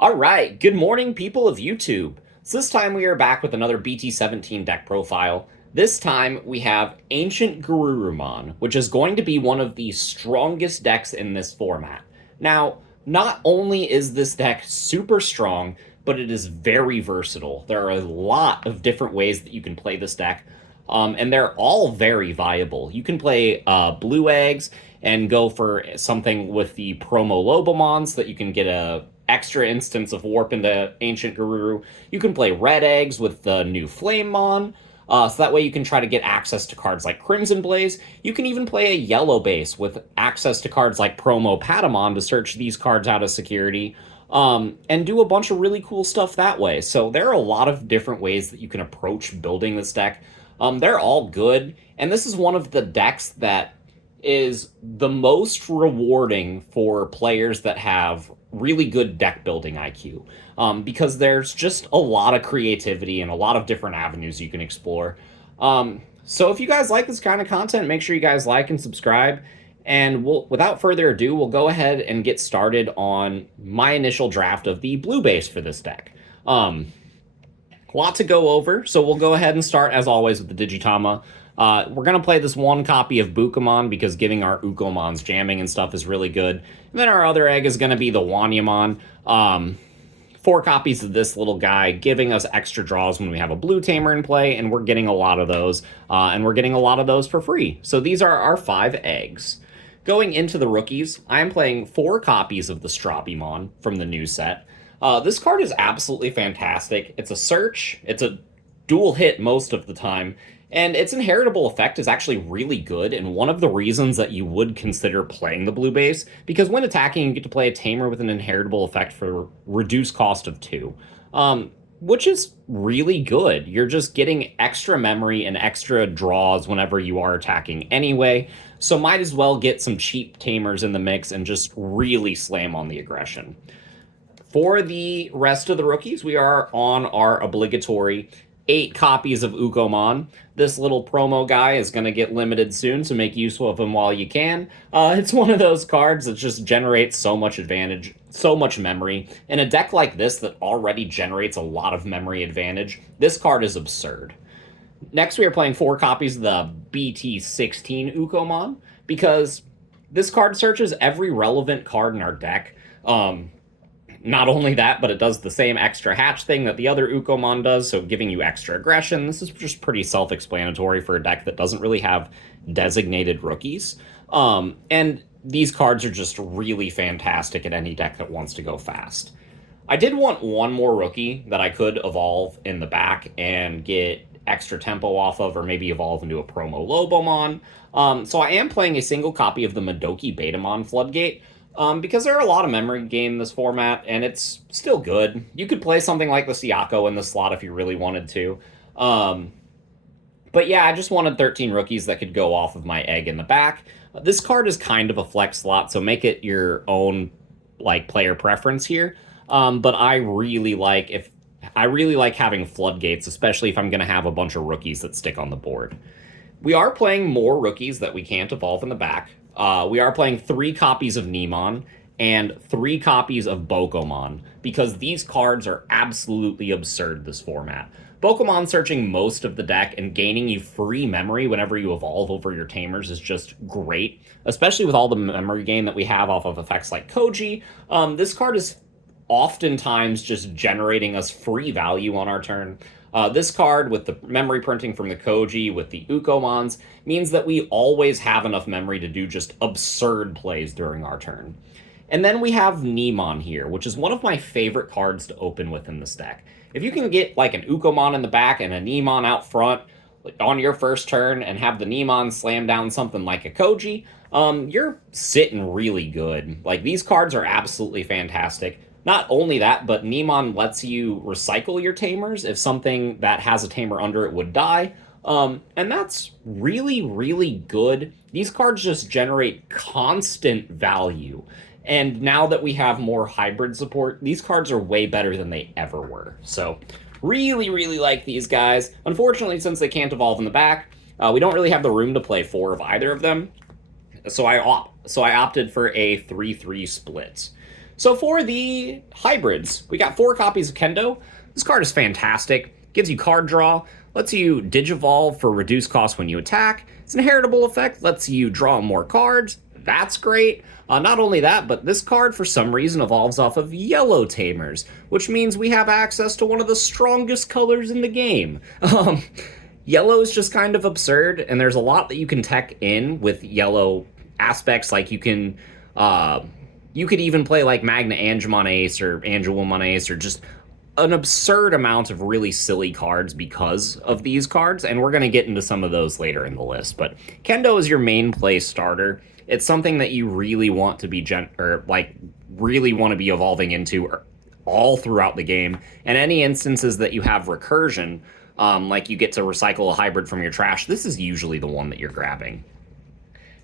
All right, good morning, people of YouTube. So this time we are back with another Bt17 deck profile. This time we have Ancientgarurumon, which is going to be one of the strongest decks in this format. Now, not only is this deck super strong, but it is very versatile. There are a lot of different ways that you can play this deck, and they're all very viable. You can play blue eggs and go for something with the promo Lobomon so that you can get a extra instance of warp into Ancientgaruru. You can play red eggs with the new Flamemon, so that way you can try to get access to cards like Crimson Blaze. You can even play a yellow base with access to cards like Promo Patamon to search these cards out of security, and do a bunch of really cool stuff that way. So there are a lot of different ways that you can approach building this deck. They're all good, and this is one of the decks that is the most rewarding for players that have really good deck building IQ, because there's just a lot of creativity and a lot of different avenues you can explore. So if you guys like this kind of content, make sure you guys like and subscribe. And without further ado, we'll go ahead and get started on my initial draft of the blue base for this deck. A lot to go over, so we'll go ahead and start, as always, with the Digitama. We're going to play this one copy of Ukkomon because giving our ukkomons jamming and stuff is really good. And then our other egg is going to be the Wanyamon. 4 copies of this little guy, giving us extra draws when we have a blue tamer in play, and we're getting a lot of those. And we're getting a lot of those for free. So these are our 5 eggs. Going into the rookies, I am playing 4 copies of the Strabimon from the new set. This card is absolutely fantastic. It's a search. It's a dual hit most of the time. And its inheritable effect is actually really good, and one of the reasons that you would consider playing the blue base, because when attacking, you get to play a tamer with an inheritable effect for reduced cost of 2, which is really good. You're just getting extra memory and extra draws whenever you are attacking anyway, so might as well get some cheap tamers in the mix and just really slam on the aggression. For the rest of the rookies, we are on our obligatory 8 copies of Ukkomon. This little promo guy is going to get limited soon, so make use of him while you can. It's one of those cards that just generates so much advantage, so much memory. In a deck like this that already generates a lot of memory advantage, this card is absurd. Next, we are playing 4 copies of the Bt17 Ukkomon, because this card searches every relevant card in our deck. Not only that, but it does the same extra hatch thing that the other Ukkomon does, so giving you extra aggression. This is just pretty self-explanatory for a deck that doesn't really have designated rookies. And these cards are just really fantastic in any deck that wants to go fast. I did want one more rookie that I could evolve in the back and get extra tempo off of, or maybe evolve into a promo Lobomon. So I am playing a single copy of the Madoki Betamon Floodgate, because there are a lot of memory gain in this format, and it's still good. You could play something like the Siako in the slot if you really wanted to. But yeah, I just wanted 13 rookies that could go off of my egg in the back. This card is kind of a flex slot, so make it your own player preference here. But I really like having floodgates, especially if I'm going to have a bunch of rookies that stick on the board. We are playing more rookies that we can't evolve in the back. We are playing 3 copies of Nemon and 3 copies of Bokomon, because these cards are absolutely absurd this format. Bokomon searching most of the deck and gaining you free memory whenever you evolve over your tamers is just great, especially with all the memory gain that we have off of effects like Koji. This card is oftentimes just generating us free value on our turn. This card, with the memory printing from the Koji, with the Ukkomons, means that we always have enough memory to do just absurd plays during our turn. And then we have Nemon here, which is one of my favorite cards to open with in this deck. If you can get an Ukkomon in the back and a Nemon out front on your first turn, and have the Nemon slam down something like a Koji, you're sitting really good. These cards are absolutely fantastic. Not only that, but Nemon lets you recycle your tamers if something that has a tamer under it would die. And that's really, really good. These cards just generate constant value. And now that we have more hybrid support, these cards are way better than they ever were. So really, really like these guys. Unfortunately, since they can't evolve in the back, we don't really have the room to play 4 of either of them. So I opted for a 3-3 split. So for the hybrids, we got 4 copies of Kendo. This card is fantastic. Gives you card draw, lets you digivolve for reduced cost when you attack. It's an inheritable effect, lets you draw more cards. That's great. Not only that, but this card for some reason evolves off of yellow tamers, which means we have access to one of the strongest colors in the game. Yellow is just kind of absurd, and there's a lot that you can tech in with yellow aspects. Like you could even play like Magna Angemon Ace or Angelwomon Ace, or just an absurd amount of really silly cards because of these cards, and we're going to get into some of those later in the list. But Kendo is your main play starter. It's something that you really want to be really want to be evolving into all throughout the game. And any instances that you have recursion, like you get to recycle a hybrid from your trash, this is usually the one that you're grabbing.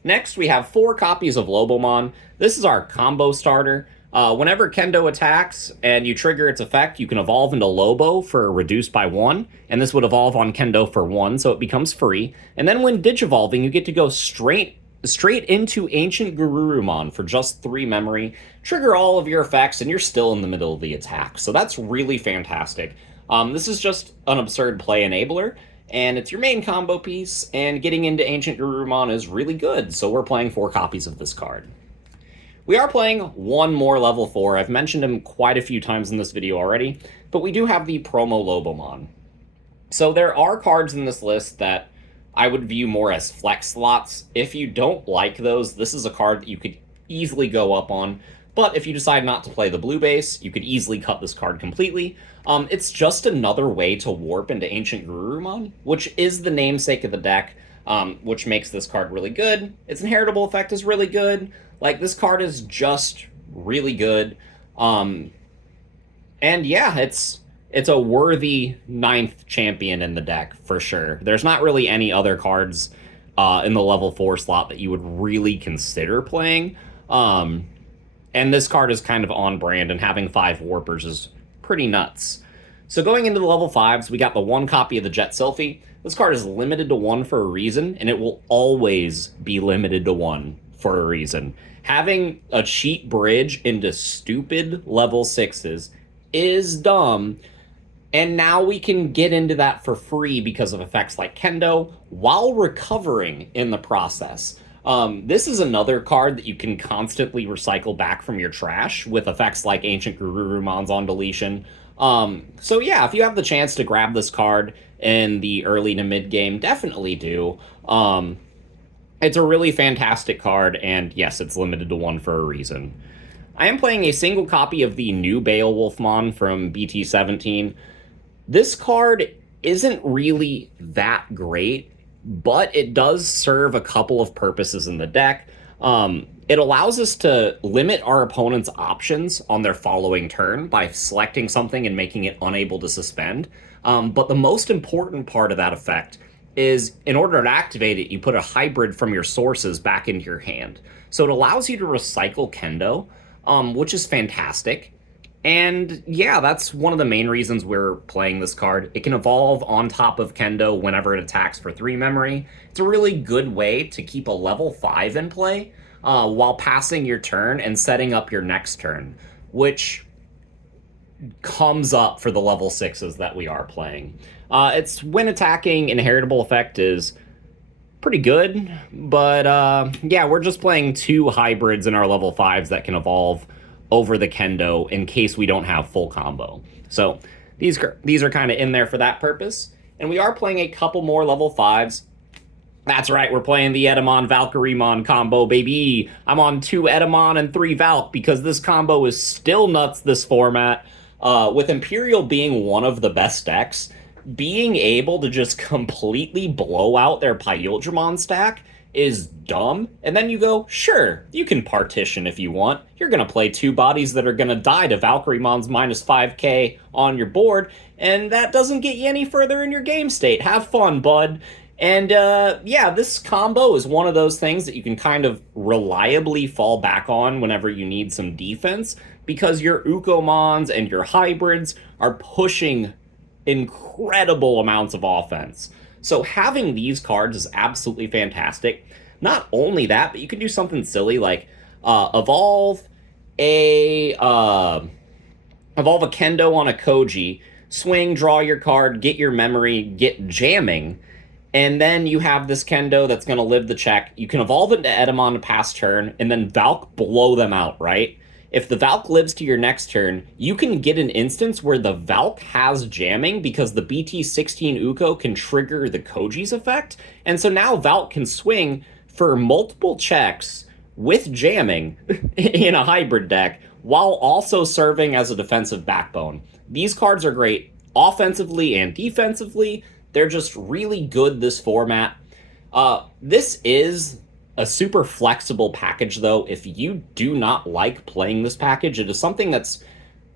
Next, we have 4 copies of Lobomon. This is our combo starter. Whenever Kendo attacks and you trigger its effect, you can evolve into Lobo for reduced by 1, and this would evolve on Kendo for 1, so it becomes free. And then when digivolving, you get to go straight into Ancientgarurumon for just 3 memory, trigger all of your effects, and you're still in the middle of the attack. So that's really fantastic. This is just an absurd play enabler, and it's your main combo piece, and getting into Ancientgarurumon is really good, so we're playing 4 copies of this card. We are playing one more level 4. I've mentioned him quite a few times in this video already, but we do have the promo Lobomon. So there are cards in this list that I would view more as flex slots. If you don't like those, this is a card that you could easily go up on. But if you decide not to play the blue base, you could easily cut this card completely. It's just another way to warp into Ancientgarurumon, which is the namesake of the deck, which makes this card really good. Its inheritable effect is really good. Like, this card is just really good. And yeah, it's a worthy 9th champion in the deck, for sure. There's not really any other cards in the level 4 slot that you would really consider playing. And this card is kind of on brand, and having 5 Warpers is pretty nuts. So going into the level 5s, we got the 1 copy of the Jet Sylphie. This card is limited to 1 for a reason, and it will always be limited to 1 for a reason. Having a cheat bridge into stupid level 6s is dumb, and now we can get into that for free because of effects like Kendo, while recovering in the process. This is another card that you can constantly recycle back from your trash with effects like Ancientgarurumon's on deletion. So yeah, if you have the chance to grab this card in the early to mid game, definitely do. It's a really fantastic card, and yes, it's limited to 1 for a reason. I am playing a single copy of the new Beowulfmon from Bt17. This card isn't really that great, but it does serve a couple of purposes in the deck. It allows us to limit our opponent's options on their following turn by selecting something and making it unable to suspend. But the most important part of that effect is, in order to activate it, you put a hybrid from your sources back into your hand. So it allows you to recycle Kendo, which is fantastic. And yeah, that's one of the main reasons we're playing this card. It can evolve on top of Kendo whenever it attacks for 3 memory. It's a really good way to keep a level 5 in play while passing your turn and setting up your next turn, which comes up for the level 6s that we are playing. It's when attacking, inheritable effect is pretty good, but yeah, we're just playing 2 hybrids in our level 5s that can evolve over the Kendo in case we don't have full combo. So these are kind of in there for that purpose. And we are playing a couple more level 5s. That's right, we're playing the Etemon Valkyriemon combo, baby. I'm on 2 Etemon and 3 Valk because this combo is still nuts this format. With Imperial being one of the best decks, being able to just completely blow out their Pyldramon stack is dumb. And then you go, sure, you can partition if you want. You're going to play 2 bodies that are going to die to Valkyriemon's minus 5k on your board, and that doesn't get you any further in your game state. Have fun, bud. And yeah, this combo is one of those things that you can kind of reliably fall back on whenever you need some defense, because your ukkomons and your hybrids are pushing incredible amounts of offense. So having these cards is absolutely fantastic. Not only that, but you can do something silly like evolve, evolve a Kendo on a Koji, swing, draw your card, get your memory, get jamming, and then you have this Kendo that's going to live the check. You can evolve it into Etemon pass turn, and then Valk blow them out, right? If the Valk lives to your next turn, you can get an instance where the Valk has jamming because the Bt17 Ukko can trigger the Koji's effect. And so now Valk can swing for multiple checks with jamming in a hybrid deck while also serving as a defensive backbone. These cards are great offensively and defensively. They're just really good this format. This is a super flexible package, though. If you do not like playing this package, it is something that's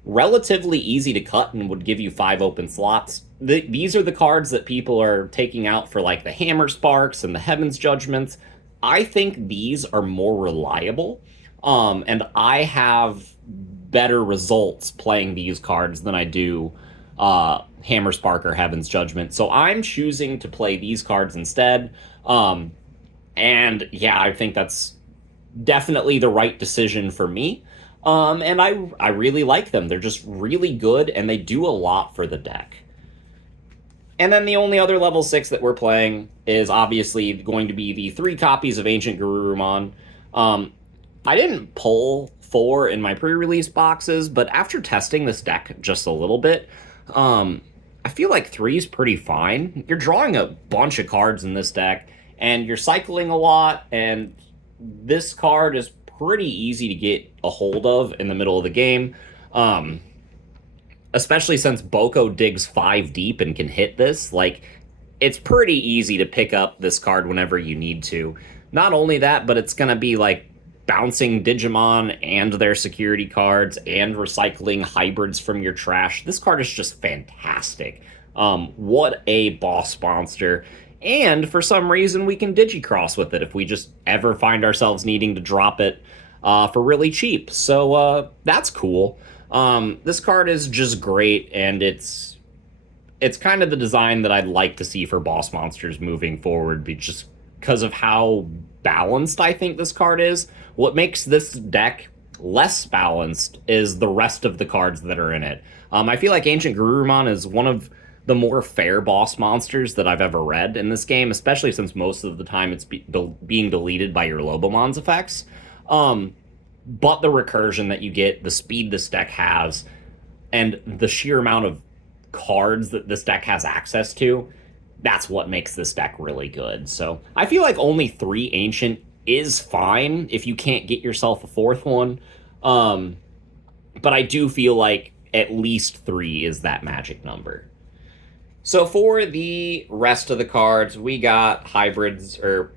relatively easy to cut and would give you 5 open slots. These are the cards that people are taking out for like the Hammer Sparks and the Heaven's Judgments. I think these are more reliable, and I have better results playing these cards than I do Hammer Spark or Heaven's Judgment. So I'm choosing to play these cards instead. And yeah, I think that's definitely the right decision for me. And I really like them. They're just really good, and they do a lot for the deck. And then the only other level 6 that we're playing is obviously going to be the 3 copies of Ancientgarurumon. I didn't pull 4 in my pre-release boxes, but after testing this deck just a little bit, I feel like 3 is pretty fine. You're drawing a bunch of cards in this deck, and you're cycling a lot, and this card is pretty easy to get a hold of in the middle of the game. Especially since Boko digs 5 deep and can hit this. Like, it's pretty easy to pick up this card whenever you need to. Not only that, but it's going to be like bouncing Digimon and their security cards and recycling hybrids from your trash. This card is just fantastic. What a boss monster. And for some reason, we can Digicross with it if we just ever find ourselves needing to drop it for really cheap. So that's cool. This card is just great, and it's kind of the design that I'd like to see for boss monsters moving forward, just because of how balanced I think this card is. What makes this deck less balanced is the rest of the cards that are in it. I feel like Ancientgarurumon is one of the more fair boss monsters that I've ever read in this game, especially since most of the time it's being deleted by your Lobomon's effects. But the recursion that you get, the speed this deck has, and the sheer amount of cards that this deck has access to, that's what makes this deck really good. So I feel like only 3 Ancient is fine if you can't get yourself a 4th one. But I do feel like at least 3 is that magic number. So for the rest of the cards, we got hybrids, or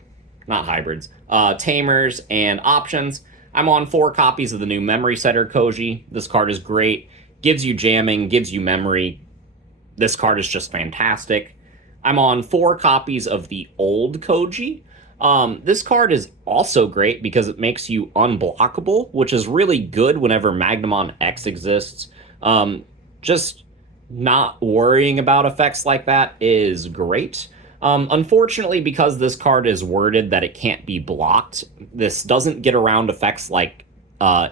not hybrids, tamers and options. I'm on 4 copies of the new Memory Setter Koji. This card is great. Gives you jamming, gives you memory. This card is just fantastic. I'm on 4 copies of the old Koji. This card is also great because it makes you unblockable, which is really good whenever Magnamon X exists. Just not worrying about effects like that is great. Unfortunately, because this card is worded that it can't be blocked, this doesn't get around effects like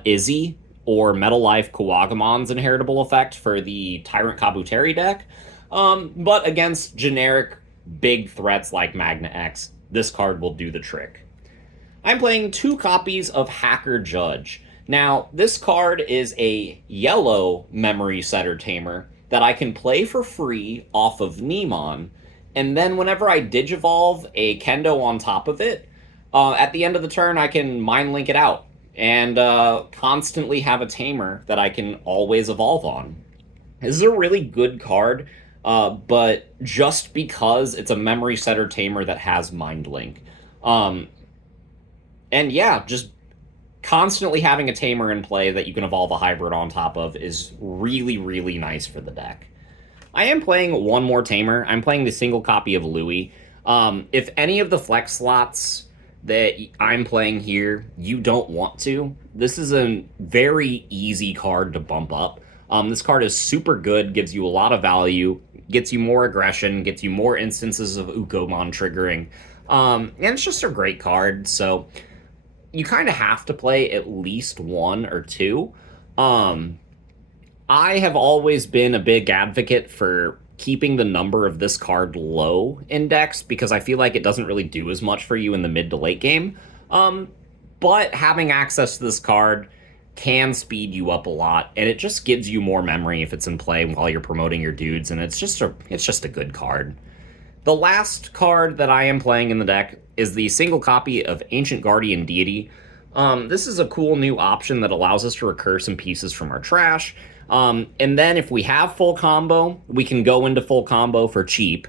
Izzy or Metal Life Kuwagamon's inheritable effect for the Tyrant Kabuteri deck. But against generic big threats like Magna X, this card will do the trick. I'm playing 2 copies of Hacker Judge. Now, this card is a yellow Memory Setter Tamer that I can play for free off of Nemon, and then whenever I Digivolve a Kendo on top of it, at the end of the turn I can Mind Link it out, and constantly have a Tamer that I can always evolve on. This is a really good card, but just because it's a Memory Setter Tamer that has Mind Link. And yeah, just constantly having a Tamer in play that you can evolve a hybrid on top of is really, really nice for the deck. I am playing 1 more Tamer. I'm playing the single copy of Louis. If any of the flex slots that I'm playing here you don't want to, this is a very easy card to bump up. This card is super good, gives you a lot of value, gets you more aggression, gets you more instances of ukkomon triggering. And it's just a great card, so you kind of have to play at least one or two. Um, I have always been a big advocate for keeping the number of this card low in decks because I feel like it doesn't really do as much for you in the mid to late game. Um, but having access to this card can speed you up a lot, and it just gives you more memory if it's in play while you're promoting your dudes, and it's just a good card. The last card that I am playing in the deck is the single copy of Ancient Guardian Deity. This is a cool new option that allows us to recur some pieces from our trash. And then if we have full combo, we can go into full combo for cheap.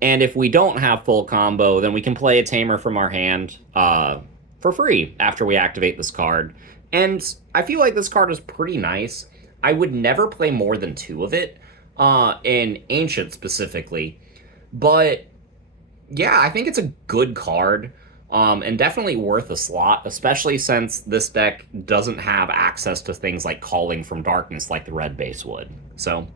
And if we don't have full combo, then we can play a tamer from our hand for free after we activate this card. And I feel like this card is pretty nice. I would never play more than two of it, in Ancient specifically. But yeah, I think it's a good card, and definitely worth a slot, especially since this deck doesn't have access to things like Calling from Darkness like the red base would. So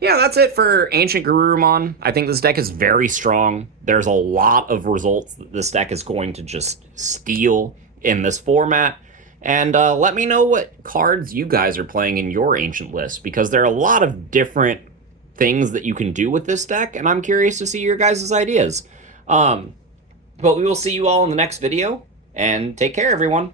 yeah, that's it for Ancientgarurumon. I think this deck is very strong. There's a lot of results that this deck is going to just steal in this format. And let me know what cards you guys are playing in your Ancient list, because there are a lot of different things that you can do with this deck, and I'm curious to see your guys' ideas. But we will see you all in the next video, and take care, everyone.